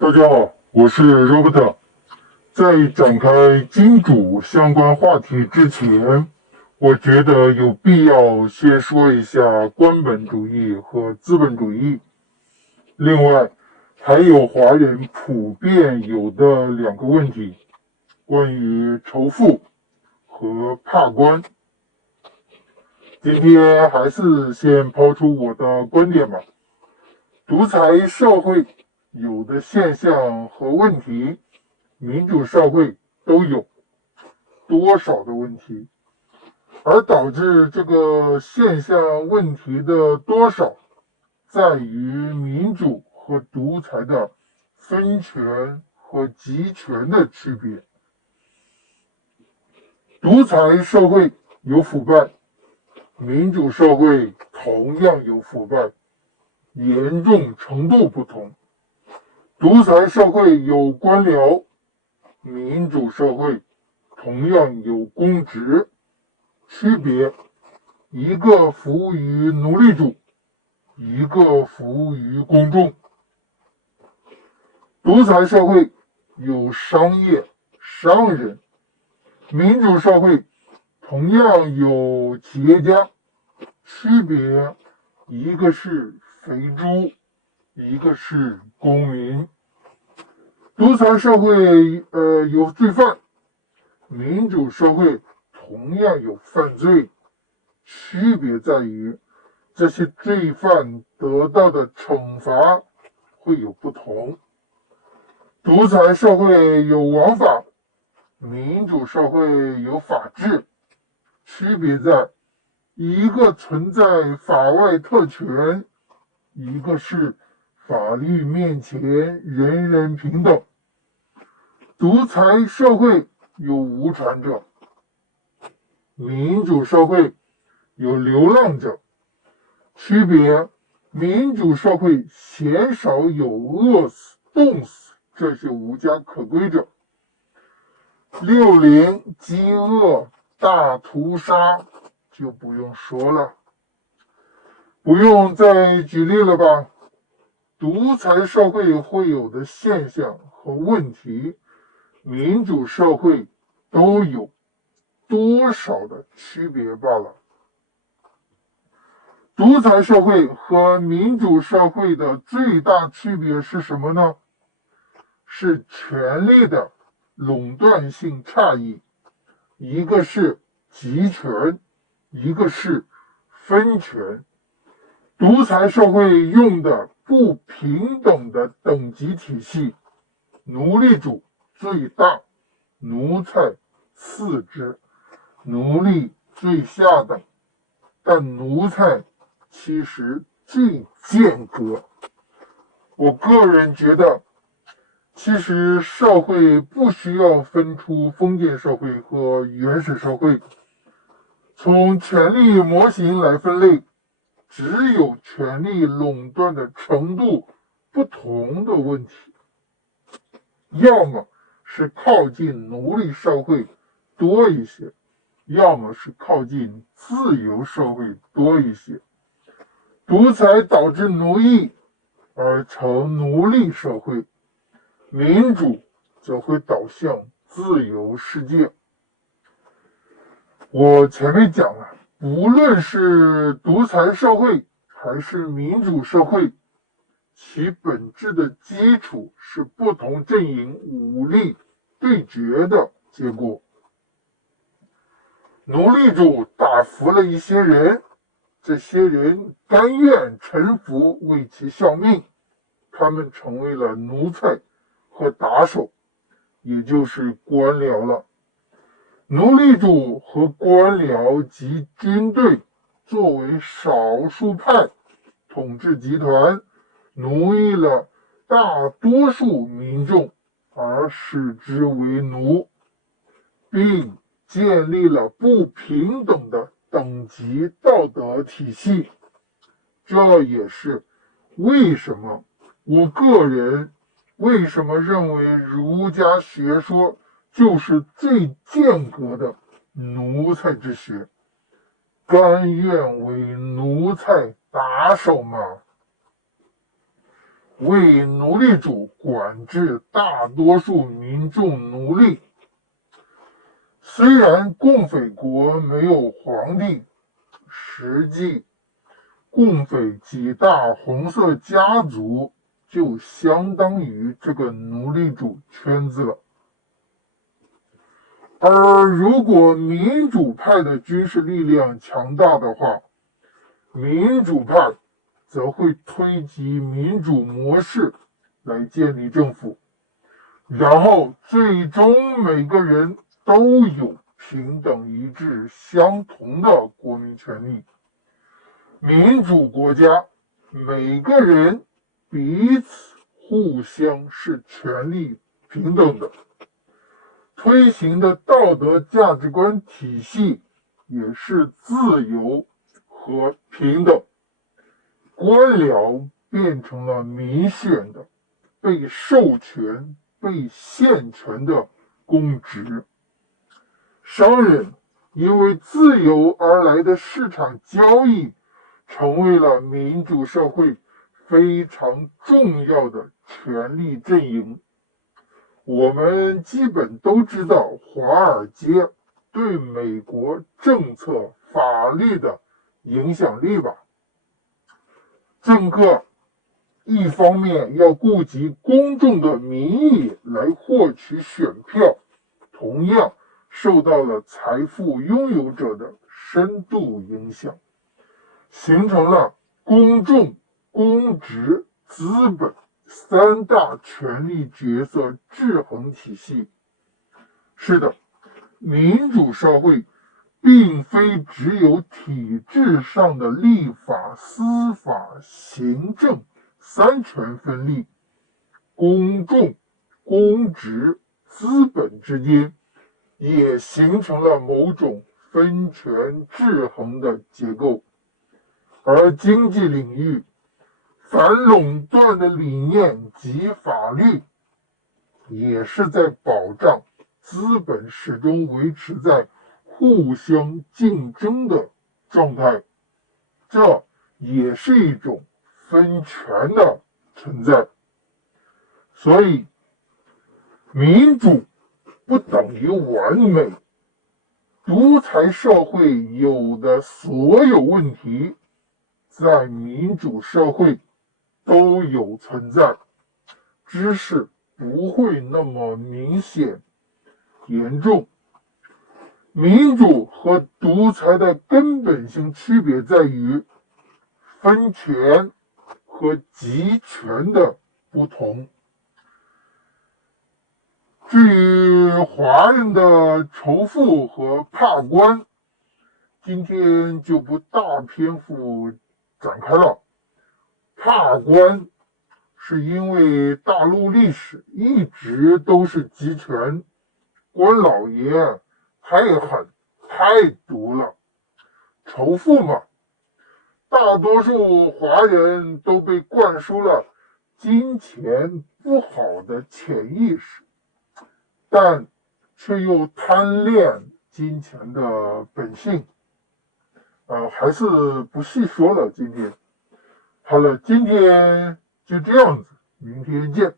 大家好，我是 Robert。在展开金主相关话题之前，我觉得有必要先说一下官本主义和资本主义。另外，还有华人普遍有的两个问题，关于仇富和怕官。今天还是先抛出我的观点吧。独裁社会有的现象和问题，民主社会都有多少的问题，而导致这个现象问题的多少，在于民主和独裁的分权和集权的区别。独裁社会有腐败，民主社会同样有腐败，严重程度不同。独裁社会有官僚，民主社会同样有公职，区别一个服务于奴隶主，一个服务于公众。独裁社会有商业、商人，民主社会同样有企业家，区别一个是肥猪，一个是公民。独裁社会有罪犯，民主社会同样有犯罪，区别在于这些罪犯得到的惩罚会有不同。独裁社会有王法，民主社会有法治，区别在一个存在法外特权，一个是法律面前人人平等。独裁社会有无产者，民主社会有流浪者，区别民主社会鲜少有饿死、冻死这些无家可归者。60饥饿大屠杀就不用说了，不用再举例了吧。独裁社会会有的现象和问题，民主社会都有多少的区别罢了。独裁社会和民主社会的最大区别是什么呢？是权力的垄断性差异，一个是集权，一个是分权。独裁社会用的不平等的等级体系，奴隶主最大，奴才次之，奴隶最下等，但奴才其实最间隔。我个人觉得，其实社会不需要分出封建社会和原始社会，从权力模型来分类，只有权力垄断的程度不同的问题。要么是靠近奴隶社会多一些，要么是靠近自由社会多一些。独裁导致奴役而成奴隶社会，民主则会导向自由世界。我前面讲了，无论是独裁社会还是民主社会，其本质的基础是不同阵营武力对决的结果。奴隶主打服了一些人，这些人甘愿臣服，为其效命，他们成为了奴才和打手，也就是官僚了。奴隶主和官僚及军队作为少数派统治集团，奴役了大多数民众，而使之为奴，并建立了不平等的等级道德体系。这也是为什么我个人认为儒家学说就是最间隔的奴才之学，甘愿为奴才打手吗？为奴隶主管制大多数民众奴隶。虽然共匪国没有皇帝，实际共匪几大红色家族就相当于这个奴隶主圈子了。而如果民主派的军事力量强大的话，民主派则会推及民主模式来建立政府，然后最终每个人都有平等一致相同的国民权利。民主国家每个人彼此互相是权利平等的，推行的道德价值观体系也是自由和平等。官僚变成了民选的、被授权、被限权的公职。商人因为自由而来的市场交易，成为了民主社会非常重要的权力阵营。我们基本都知道华尔街对美国政策法律的影响力吧。政客一方面要顾及公众的民意来获取选票，同样受到了财富拥有者的深度影响，形成了公众、公职、资本三大权力角色制衡体系。是的，民主社会并非只有体制上的立法、司法、行政三权分立，公众、公职、资本之间也形成了某种分权制衡的结构。而经济领域反垄断的理念及法律也是在保障资本始终维持在互相竞争的状态，这也是一种分权的存在。所以，民主不等于完美，独裁社会有的所有问题，在民主社会都有存在，只是不会那么明显严重。民主和独裁的根本性区别在于分权和集权的不同。至于华人的仇富和怕官，今天就不大篇幅展开了。怕官是因为大陆历史一直都是集权，官老爷太狠太毒了。仇富嘛，大多数华人都被灌输了金钱不好的潜意识，但却又贪恋金钱的本性。还是不细说了。今天好了，今天就这样子，明天见。